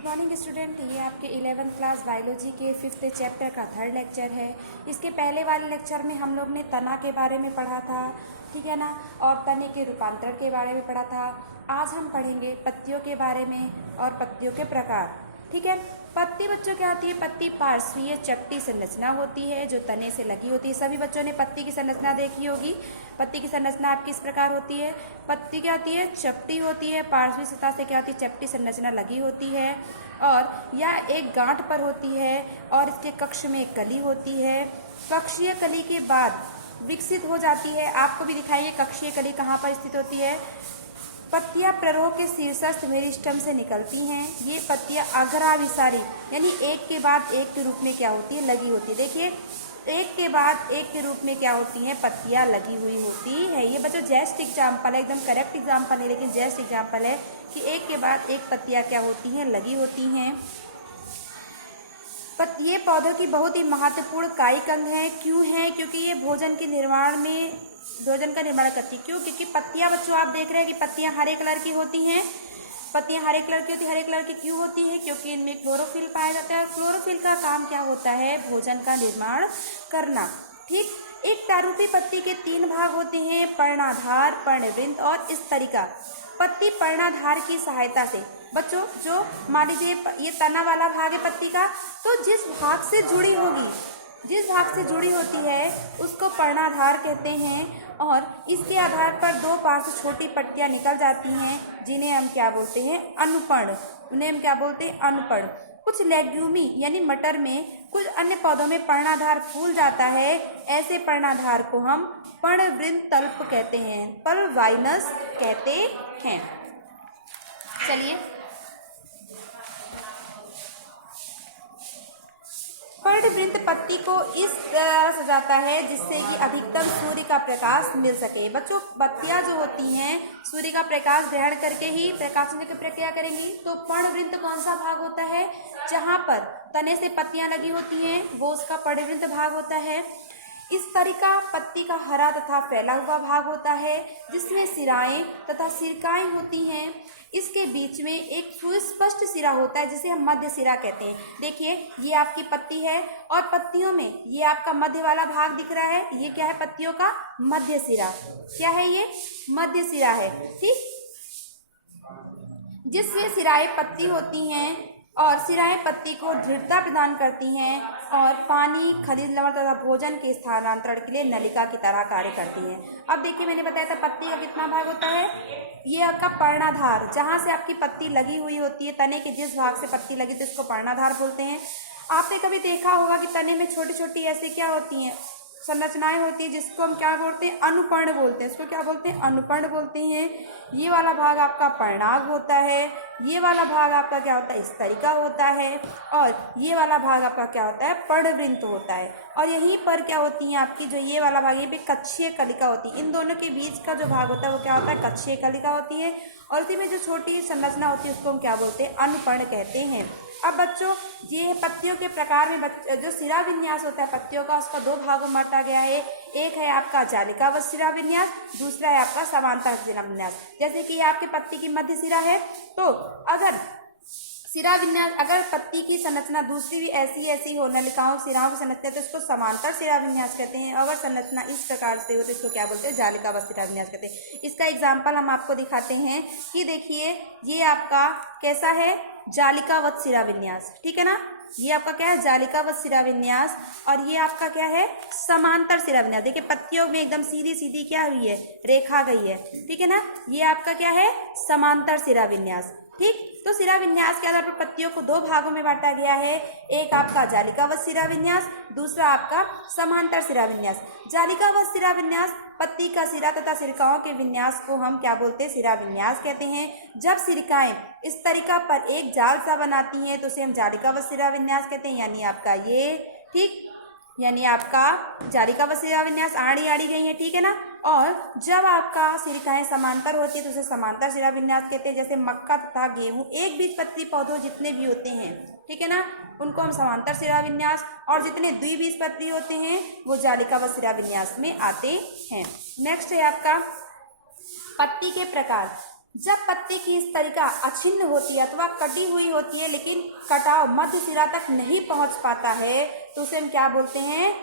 Good morning student. ये आपके 11th class biology के 5th चैप्टर का 3rd लेक्चर है। इसके पहले वाले लेक्चर में हम लोग ने तना के बारे में पढ़ा था, ठीक है ना, और तने के रूपांतरण के बारे में पढ़ा था। आज हम पढ़ेंगे पत्तियों के बारे में और पत्तियों के प्रकार, ठीक है। पत्ती बच्चों क्या होती है? पत्ती पार्श्वीय चपटी संरचना होती है जो तने से लगी होती है। सभी बच्चों ने पत्ती की संरचना देखी होगी। पत्ती की संरचना आपकी इस प्रकार होती है। पत्ती क्या होती है? चपटी होती है। पार्श्वीय सतह से क्या होती है? चपटी संरचना लगी होती है और यह एक गांठ पर होती है और इसके कक्ष में एक कली होती है। कक्षीय कली के बाद विकसित हो जाती है। आपको भी दिखाएंगे कक्षीय कली कहाँ पर स्थित होती है। पत्तियां प्ररोह के शीर्षस्थ मेरिस्टम से निकलती हैं। ये पत्तियां अग्राभिसारी यानी एक के बाद एक के रूप में क्या होती है? लगी होती है। देखिए, एक के बाद एक के रूप में क्या होती हैं? पत्तियां लगी हुई होती है। ये बच्चों जस्ट एग्जाम्पल है, एकदम करेक्ट एग्जाम्पल नहीं, लेकिन जस्ट एग्जाम्पल है कि एक के बाद एक पत्तियां क्या होती हैं? लगी होती हैं। ये पौधों की बहुत ही महत्वपूर्ण कायिक अंग है। क्यों है? क्योंकि ये भोजन का निर्माण करती है। क्यों? क्योंकि पत्तियां बच्चों आप देख रहे हैं कि पत्तियां हरे कलर की होती हैं। पत्तियां हरे कलर की होती है। हरे कलर की क्यों होती है? क्योंकि इनमें क्लोरोफिल पाया जाता है। क्लोरोफिल का काम क्या होता है? भोजन का निर्माण करना, ठीक। एक प्रारूपी पत्ती के 3 भाग होते हैं, पर्णाधार, पर्णवृंत और स्तरिका। पत्ती पर्णाधार की सहायता से बच्चों, जो मान लीजिए ये तना वाला भाग है पत्ती का, तो जिस भाग से जुड़ी होती है उसको पर्णाधार कहते हैं। और इसके आधार पर 2 पार्श्व छोटी पट्टियां निकल जाती हैं जिन्हें हम क्या बोलते हैं? अनुपर्ण। उन्हें हम क्या बोलते हैं? अनुपर्ण। कुछ लेग्यूमी यानी मटर में, कुछ अन्य पौधों में पर्णाधार फूल जाता है। ऐसे पर्णाधार को हम पर्णवृंत तल्प कहते हैं, पल्वाइनस कहते हैं। चलिए, पर्णवृंत पत्ती को इस तरह सजाता है जिससे कि अधिकतम सूर्य का प्रकाश मिल सके। बच्चों, पत्तियां जो होती हैं सूर्य का प्रकाश ग्रहण करके ही प्रकाशने की प्रक्रिया करेंगी। तो पर्णवृंत कौन सा भाग होता है? जहां पर तने से पत्तियां लगी होती हैं वो उसका पर्णवृंत भाग होता है। इस तरीका पत्ती का हरा तथा फैला हुआ भाग होता है जिसमें सिराएं तथा सिरकाएं होती हैं। इसके बीच में एक सुस्पष्ट सिरा होता है जिसे हम मध्य सिरा कहते हैं। देखिए, ये आपकी पत्ती है और पत्तियों में ये आपका मध्य वाला भाग दिख रहा है। ये क्या है? पत्तियों का मध्य सिरा। क्या है ये? मध्य सिरा है, ठीक। जिसमें सिराएं पत्ती होती हैं और सिराएं पत्ती को दृढ़ता प्रदान करती हैं और पानी, खनिज लवण तथा भोजन के स्थानांतरण के लिए नलिका की तरह कार्य करती हैं। अब देखिए, मैंने बताया था पत्ती का कितना भाग होता है। ये आपका पर्णाधार, जहां से आपकी पत्ती लगी हुई होती है, तने के जिस भाग से पत्ती लगी तो इसको पर्णाधार बोलते हैं। आपने कभी देखा होगा कि तने में छोटी छोटी ऐसी क्या होती हैं? संरचनाएं होती है जिसको हम क्या बोलते हैं? अनुपर्ण बोलते हैं। इसको क्या बोलते हैं? अनुपर्ण बोलते हैं। ये वाला भाग आपका पर्णाग होता है। ये वाला भाग आपका क्या होता है? स्तरिका होता है। और ये वाला भाग आपका क्या होता है? पर्णवृंत होता है। और यहीं पर क्या होती है आपकी, जो ये वाला भाग, ये भी कक्षीय कलिका होती है। इन दोनों के बीच का जो भाग होता है वो क्या होता है? कक्षीय कलिका होती है। और उसी में जो छोटी संरचना होती है उसको हम क्या बोलते हैं? अनुपर्ण कहते हैं। अब बच्चों, ये पत्तियों के प्रकार में जो सिरा विन्यास होता है पत्तियों का, उसका 2 भागों में बांटा गया है। एक है आपका जालिकावत सिरा विन्यास, दूसरा है आपका समांतर सिरा विन्यास। जैसे कि ये आपके पत्ती की मध्य सिरा है, तो अगर सिरा विन्यास, अगर पत्ती की संरचना दूसरी भी ऐसी हो, नलिकाओं सिराओं की संरचना, तो इसको समांतर सिरा विन्यास कहते हैं। अगर संरचना इस प्रकार से हो तो इसको क्या बोलते हैं? जालिकावत सिरा विन्यास कहते हैं। इसका एग्जाम्पल हम आपको दिखाते हैं कि देखिए, ये आपका कैसा है? जालिकावत सिरा विन्यास, ठीक है ना। ये आपका क्या है? जालिकावत सिरा विन्यास। और ये आपका क्या है? समांतर सिरा विन्यास। देखिए, पत्तियों में एकदम सीधी सीधी क्या हुई है? रेखा गई है, ठीक है ना। ये आपका क्या है? समांतर सिरा विन्यास, ठीक। तो सिरा विन्यास के आधार पर पत्तियों को 2 भागों में बांटा गया है। एक आपका जालिकावत सिरा विन्यास, दूसरा आपका समांतर सिरा विन्यास। जालिकावत सिरा विन्यास, पत्ती का सिरा तथा सिरकाओं के विन्यास को हम क्या बोलते हैं? सिरा विन्यास कहते हैं। जब सिरकाएं इस तरीका पर एक जाल सा बनाती हैं तो उसे हम जालिकावत सिरा विन्यास कहते हैं। यानी आपका ये, ठीक, यानी आपका जालिकावत सिरा विन्यास आड़ी आड़ी गई है, ठीक है ना। और जब आपका सिरकाएं समांतर होती है तो उसे समांतर सिरा विन्यास कहते हैं। जैसे मक्का तथा गेहूं, एक बीजपत्री पौधों जितने भी होते हैं, ठीक है ना, उनको हम समांतर सिरा विन्यास, और जितने द्विबीजपत्री होते हैं वो जालिकावत सिरा विन्यास में आते हैं। नेक्स्ट है आपका पत्ती के प्रकार। जब पत्ती की इस तरीका अछिन्न होती है अथवा कटी हुई होती है लेकिन कटाव मध्य सिरा तक नहीं पहुंच पाता है तो उसे हम क्या बोलते हैं,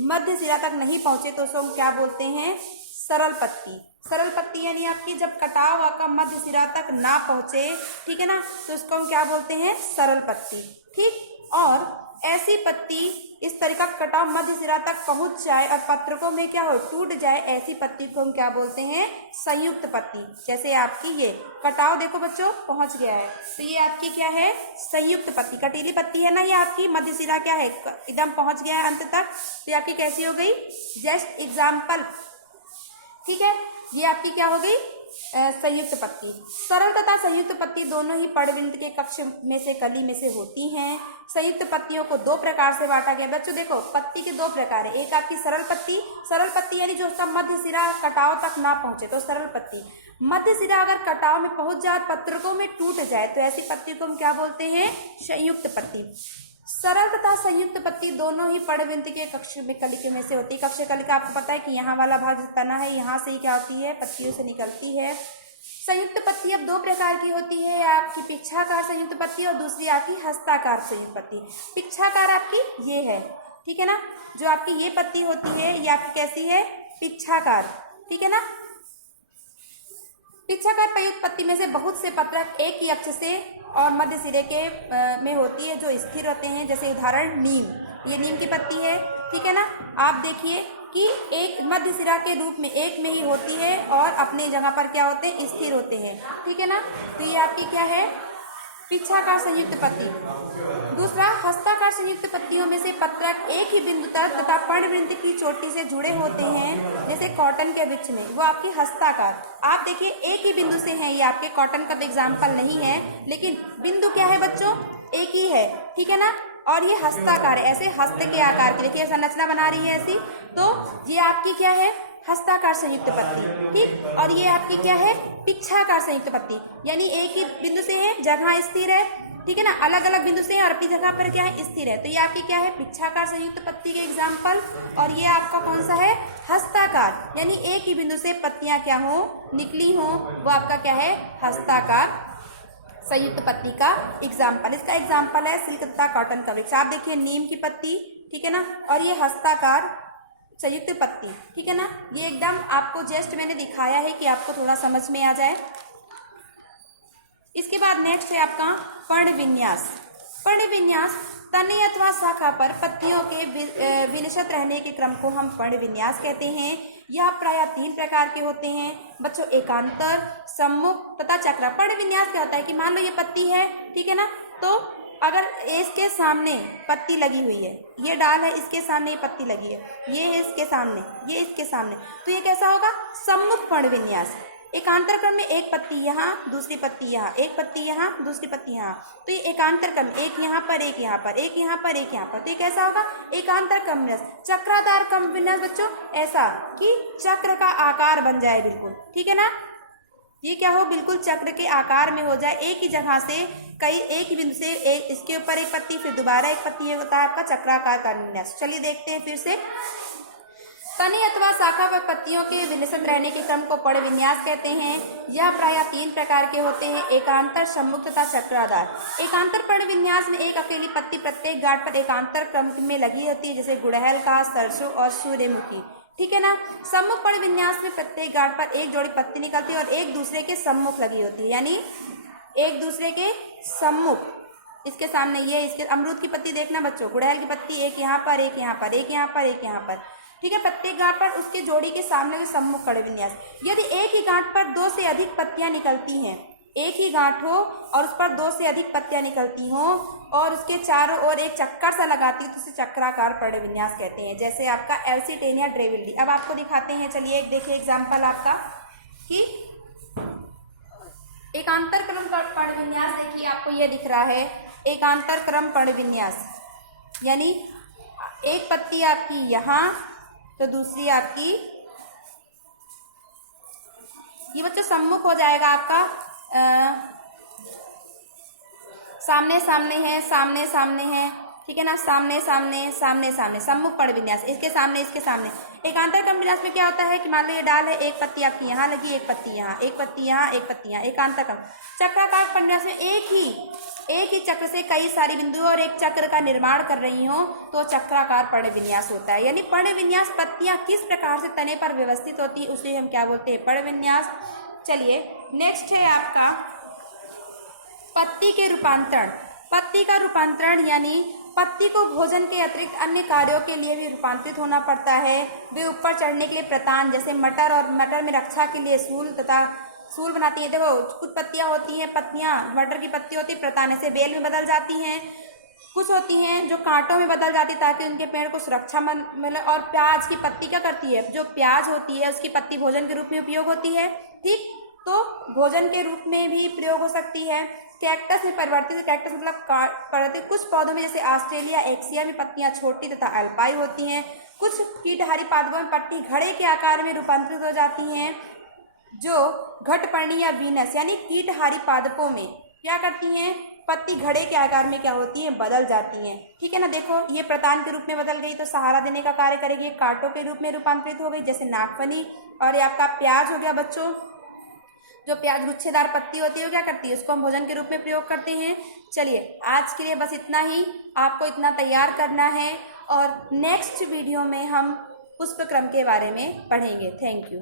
मध्य सिरा तक नहीं पहुंचे तो उसे हम क्या बोलते हैं, सरल पत्ती। सरल पत्ती यानी आपकी जब कटाव आपका मध्य सिरा तक ना पहुंचे, ठीक है ना, तो इसको हम क्या बोलते हैं, सरल पत्ती। ठीक, और ऐसी पत्ती इस तरीका कटाव मध्य सिरा तक पहुंच जाए और पत्रकों में क्या हो, टूट जाए, ऐसी पत्ती को हम क्या बोलते हैं, संयुक्त पत्ती। जैसे आपकी ये कटाव देखो बच्चों पहुंच गया है तो ये आपकी क्या है, संयुक्त पत्ती। कटीली पत्ती है ना, ये आपकी मध्य सिरा क्या है, एकदम पहुंच गया है अंत तक, तो ये आपकी कैसी हो गई, जस्ट एग्जाम्पल। ठीक है, ये आपकी क्या हो गई, संयुक्त पत्ती। सरल तथा संयुक्त पत्ती दोनों ही पर्णवृंत के कक्ष में से कली में से होती हैं। संयुक्त पत्तियों को दो प्रकार से बांटा गया। बच्चों देखो पत्ती के दो प्रकार है, एक आपकी सरल पत्ती यानी जो उसका मध्य सिरा कटाव तक ना पहुंचे तो सरल पत्ती। मध्य सिरा अगर कटाव में पहुंच जाए और पत्रकों में टूट जाए तो ऐसी पत्ती को हम क्या बोलते हैं, संयुक्त पत्ती। सरल तथा संयुक्त पत्ती दोनों ही पर्णवृंत के कक्ष में कलिका में से होती है। कक्ष कलिका आपको पता है कि यहाँ वाला भाग जो तना है यहाँ से ही क्या होती है, पत्तियों से निकलती है। संयुक्त पत्ती अब दो प्रकार की होती है, आपकी पिच्छाकार संयुक्त पत्ती और दूसरी आपकी हस्ताकार संयुक्त पत्ती। पिच्छाकार आपकी ये है, ठीक है ना, जो आपकी ये पत्ती होती है ये आपकी कैसी है, पिच्छाकार। ठीक है ना, पिच्छाकार प्रयुक्त पत्ती में से बहुत से पत्रक एक ही अक्ष से और मध्य सिरे के में होती है जो स्थिर होते हैं। जैसे उदाहरण नीम, ये नीम की पत्ती है, ठीक है ना, आप देखिए कि एक मध्य सिरा के रूप में एक में ही होती है और अपनी जगह पर क्या होते हैं, स्थिर होते हैं। ठीक है ना, तो ये आपकी क्या है, पिच्छाकार संयुक्त पत्ती। दूसरा हस्ताकार संयुक्त पत्तियों में से पत्रक एक ही बिंदु तथा पर्णवृंत की चोटी से जुड़े होते हैं, जैसे कॉटन के वृक्ष में, वो आपकी हस्ताकार। आप देखिए एक ही बिंदु से हैं, ये आपके कॉटन का एग्जाम्पल नहीं है लेकिन बिंदु क्या है बच्चों, एक ही है। ठीक है ना, और ये हस्ताकार है, ऐसे हस्त के आकार की देखिए संरचना बना रही है ऐसी, तो ये आपकी क्या है, हस्ताकार संयुक्त पत्ती। ठीक, और ये आपकी क्या है, पिच्छाकार संयुक्त पत्ती, यानी एक ही बिंदु से है, जगह स्थिर है। ठीक है ना, अलग अलग बिंदु से है और अपनी जगह पर क्या है, स्थिर है, तो ये आपकी क्या है, पिच्छाकार संयुक्त पत्ती के एग्जाम्पल। और ये आपका कौन सा है, हस्ताकार, यानी एक ही बिंदु से पत्तियां क्या हो, निकली हो, वो आपका क्या है, हस्ताकार संयुक्त पत्ती का एग्जाम्पल। इसका एग्जाम्पल है सिल्क तथा कॉटन का वृक्ष। आप देखिए नीम की पत्ती, ठीक है ना, और ये हस्ताकार संयुक्त पत्ती। ठीक है ना, ये एकदम आपको जस्ट मैंने दिखाया है कि आपको थोड़ा समझ में आ जाए। इसके बाद नेक्स्ट है आपका पर्णविन्यास। पर्णविन्यास तने अथवा शाखा पर पत्तियों के विलसत रहने के क्रम को हम पर्णविन्यास कहते हैं। यह प्रायः तीन प्रकार के होते हैं बच्चों, एकांतर, सम्मुख तथा चक्र। पर्णविन्यास क्या होता है कि मान लो ये पत्ती है, ठीक है ना, तो अगर इसके सामने पत्ती लगी हुई है, ये डाल है, इसके सामने ये पत्ती लगी है, ये है इसके सामने, ये इसके सामने, तो ये कैसा होगा, सम्मुख पर्णविन्यास। एकांतर क्रम में एक पत्ती यहाँ, दूसरी पत्ती यहाँ, एक पत्ती यहाँ, दूसरी पत्ती यहाँ, तो ये एकांतर क्रम, एक यहाँ पर, एक यहाँ पर, एक यहाँ पर, एक यहाँ पर, तो ये कैसा होगा, एकांतर क्रम विन्यास। चक्राकार क्रम विन्यास बच्चों ऐसा कि चक्र का आकार बन जाए बिल्कुल। ठीक है ना, ये क्या हो, बिल्कुल चक्र के आकार में हो जाए, एक ही जगह से कई, एक ही बिंदु से एक, इसके ऊपर एक पत्ती, फिर दोबारा एक पत्ती, ये होता है आपका चक्राकार का विन्यास। चलिए देखते हैं फिर से। तने अथवा शाखा पर पत्तियों के विलसत रहने के क्रम को पर्णविन्यास कहते हैं। यह प्रायः तीन प्रकार के होते हैं, एकांतर, सम्मुख तथा चक्राकार। एकांतर पर्णविन्यास में एक अकेली पत्ती प्रत्येक गांठ पर एकांतर क्रम में लगी होती है, जैसे गुड़हल का, सरसों और सूर्यमुखी। ठीक है ना, सम्मुख पर्णविन्यास में प्रत्येक गांठ पर एक जोड़ी पत्ती निकलती है और एक दूसरे के सम्मुख लगी होती है, यानी एक दूसरे के सम्मुख, इसके सामने। ये इसके अमरूद की पत्ती देखना बच्चों, गुड़हल की पत्ती एक यहाँ पर, एक यहाँ पर, एक यहाँ पर, एक यहाँ पर। ठीक है, प्रत्येक गांठ पर उसके जोड़ी के सामने में सम्मुख पर्णविन्यास। यदि एक ही गांठ पर दो से अधिक पत्तियां निकलती हैं, एक ही गांठ हो और उस पर दो से अधिक पत्तियां निकलती हों और उसके चारों ओर एक चक्कर सा लगाती है तो उसे चक्राकार पर्णविन्यास कहते हैं, जैसे आपका एल्सिटेनिया ड्रेविल्डी। अब आपको दिखाते हैं, चलिए एक देखिए एग्जाम्पल आपका कि एकांतर क्रम पर्णविन्यास। देखिए आपको ये दिख रहा है एकांतर क्रम पर्णविन्यास, यानी एक पत्ती आपकी यहाँ तो दूसरी आपकी, ये बच्चों सम्मुख हो जाएगा आपका, सामने सामने है, सामने सामने है, ठीक है ना, सामने सामने, सामने सामने, सम्मुख पर्णविन्यास, इसके सामने इसके सामने। एकांतरक्रम विन्यास में क्या होता है कि मान लो ये डाल है, एक पत्ती आपकी यहाँ लगी, एक पत्ती यहाँ, एक पत्ती यहाँ, एक पत्ती यहाँ, एकांतरक्रम। चक्राकार पर्ण में एक ही चक्र से कई सारी बिंदु और एक चक्र का निर्माण कर रही हो तो चक्राकार पर्ण विन्यास होता है। यानी पर्ण विन्यास पत्तियां किस प्रकार से तने पर व्यवस्थित होती है उसे हम क्या बोलते हैं, पर्ण विन्यास। चलिए नेक्स्ट है आपका पत्ती के रूपांतरण। पत्ती का रूपांतरण यानी पत्ती को भोजन के अतिरिक्त अन्य कार्यों के लिए भी रूपांतरित होना पड़ता है। वे ऊपर चढ़ने के लिए प्रतान जैसे मटर और मटर में रक्षा के लिए सूल तथा सूल बनाती हैं। देखो कुछ पत्तियां होती हैं, पत्तियां मटर की पत्ती होती है प्रताने से बेल में बदल जाती हैं, कुछ होती हैं जो कांटों में बदल जाती है ताकि उनके पेड़ को सुरक्षा मिले। और प्याज की पत्ती क्या करती है, जो प्याज होती है उसकी पत्ती भोजन के रूप में उपयोग होती है। ठीक, तो भोजन के रूप में भी प्रयोग हो सकती है। कैक्टस में परिवर्तित, कैक्टस मतलब परिवर्तित कुछ पौधों में जैसे ऑस्ट्रेलिया एक्सिया में पत्तियां छोटी तथा अल्पाई होती हैं। कुछ कीटहारी पादपों में पत्ती घड़े के आकार में रूपांतरित हो जाती हैं, जो घटपर्णी या वीनस यानी कीटहारी पादपों में क्या करती हैं, पत्ती घड़े के आकार में क्या होती है, बदल जाती हैं। ठीक है ना। देखो ये प्रतान के रूप में बदल गई तो सहारा देने का कार्य करेगी, कांटों के रूप में रूपांतरित हो गई जैसे नागफनी। और ये आपका प्याज हो गया बच्चों, जो प्याज गुच्छेदार पत्ती होती है वो क्या करती है, उसको हम भोजन के रूप में प्रयोग करते हैं। चलिए आज के लिए बस इतना ही, आपको इतना तैयार करना है और नेक्स्ट वीडियो में हम पुष्पक्रम के बारे में पढ़ेंगे। Thank you.